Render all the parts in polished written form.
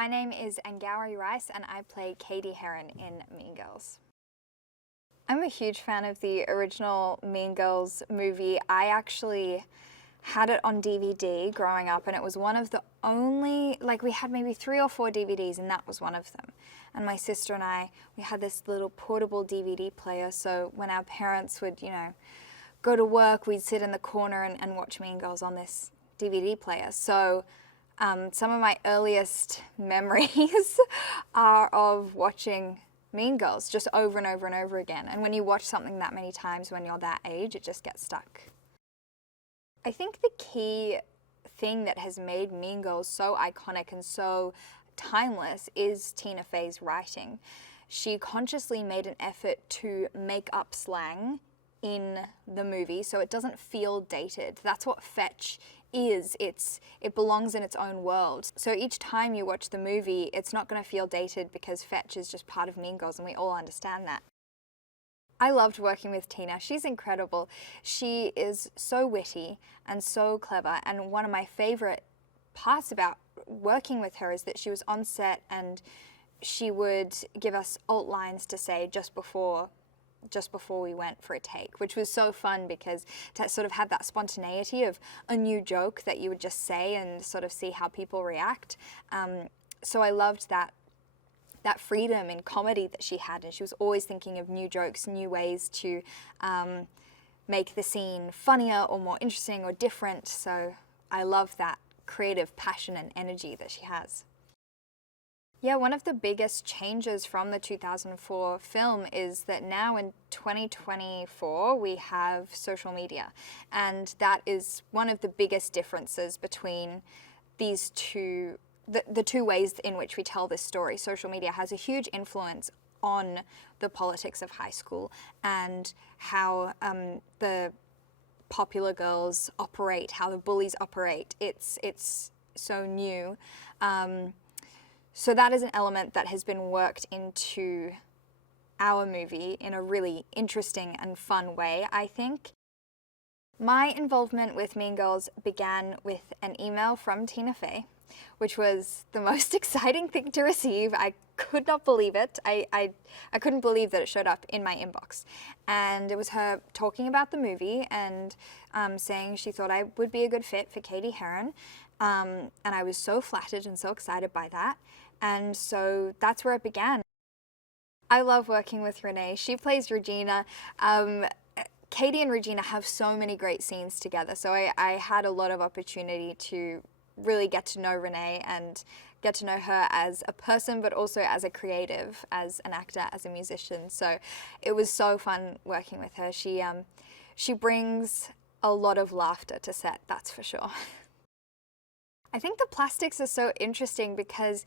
My name is Angourie Rice and I play Cady Heron in Mean Girls. I'm a huge fan of the original Mean Girls movie. I actually had it on DVD growing up, and it was one of the only, we had maybe 3 or 4 DVDs and that was one of them. And my sister and I, we had this little portable DVD player, so when our parents would, go to work, we'd sit in the corner and watch Mean Girls on this DVD player. So some of my earliest memories are of watching Mean Girls just over and over and over again. And when you watch something that many times when you're that age, it just gets stuck. I think the key thing that has made Mean Girls so iconic and so timeless is Tina Fey's writing. She consciously made an effort to make up slang in the movie so it doesn't feel dated. That's what fetch is. It belongs in its own world. So each time you watch the movie, it's not going to feel dated because fetch is just part of Mean Girls and we all understand that. I loved working with Tina. She's incredible. She is so witty and so clever, and one of my favorite parts about working with her is that she was on set and she would give us alt lines to say just before we went for a take, which was so fun because to sort of have that spontaneity of a new joke that you would just say and sort of see how people react. So I loved that freedom in comedy that she had, and she was always thinking of new jokes, new ways to make the scene funnier or more interesting or different. So I love that creative passion and energy that she has. Yeah, one of the biggest changes from the 2004 film is that now in 2024 we have social media, and that is one of the biggest differences between these two, the two ways in which we tell this story. Social media has a huge influence on the politics of high school and how the popular girls operate, how the bullies operate. It's so new. So that is an element that has been worked into our movie in a really interesting and fun way, I think. My involvement with Mean Girls began with an email from Tina Fey, which was the most exciting thing to receive. I could not believe it. I couldn't believe that it showed up in my inbox. And it was her talking about the movie and saying she thought I would be a good fit for Cady Heron. And I was so flattered and so excited by that. And so that's where it began. I love working with Renée. She plays Regina. Cady and Regina have so many great scenes together. So I had a lot of opportunity to really get to know Renée and get to know her as a person, but also as a creative, as an actor, as a musician. So it was so fun working with her. She brings a lot of laughter to set, that's for sure. I think the plastics are so interesting because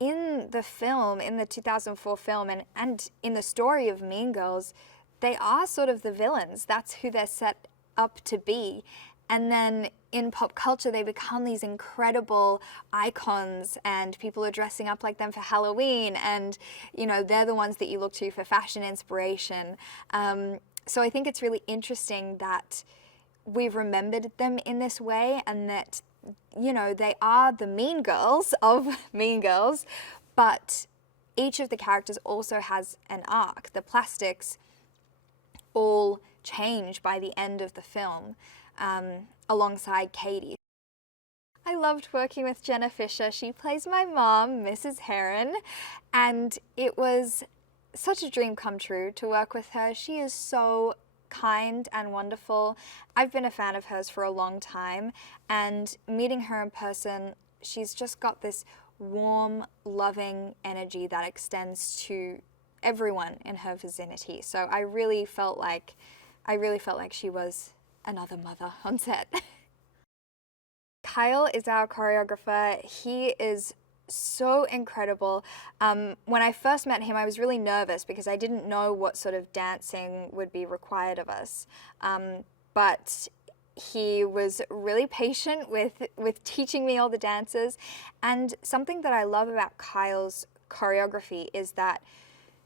in the film, in the 2004 film, and in the story of Mean Girls, they are sort of the villains. That's who they're set up to be. And then in pop culture, they become these incredible icons and people are dressing up like them for Halloween, and they're the ones that you look to for fashion inspiration. So I think it's really interesting that we've remembered them in this way, and that they are the mean girls of Mean Girls, but each of the characters also has an arc. The plastics all change by the end of the film, alongside Cady. I loved working with Jenna Fisher. She plays my mom, Mrs. Heron, and it was such a dream come true to work with her. She is so kind and wonderful. I've been a fan of hers for a long time, and meeting her in person, she's just got this warm, loving energy that extends to everyone in her vicinity. So I really felt like she was another mother on set. Kyle is our choreographer. He is so incredible. When I first met him, I was really nervous because I didn't know what sort of dancing would be required of us. But he was really patient with teaching me all the dances. And something that I love about Kyle's choreography is that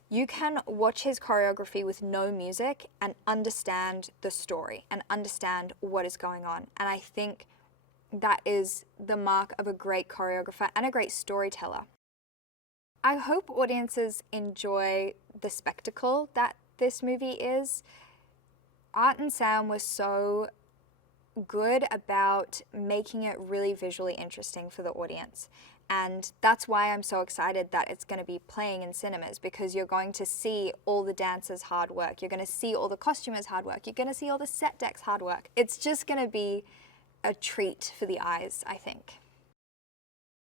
you can watch his choreography with no music and understand the story and understand what is going on. And I think that is the mark of a great choreographer and a great storyteller. I hope audiences enjoy the spectacle that this movie is. Art and Sam were so good about making it really visually interesting for the audience. And that's why I'm so excited that it's going to be playing in cinemas, because you're going to see all the dancers' hard work. You're going to see all the costumers' hard work. You're going to see all the set decks' hard work. It's just going to be a treat for the eyes, I think.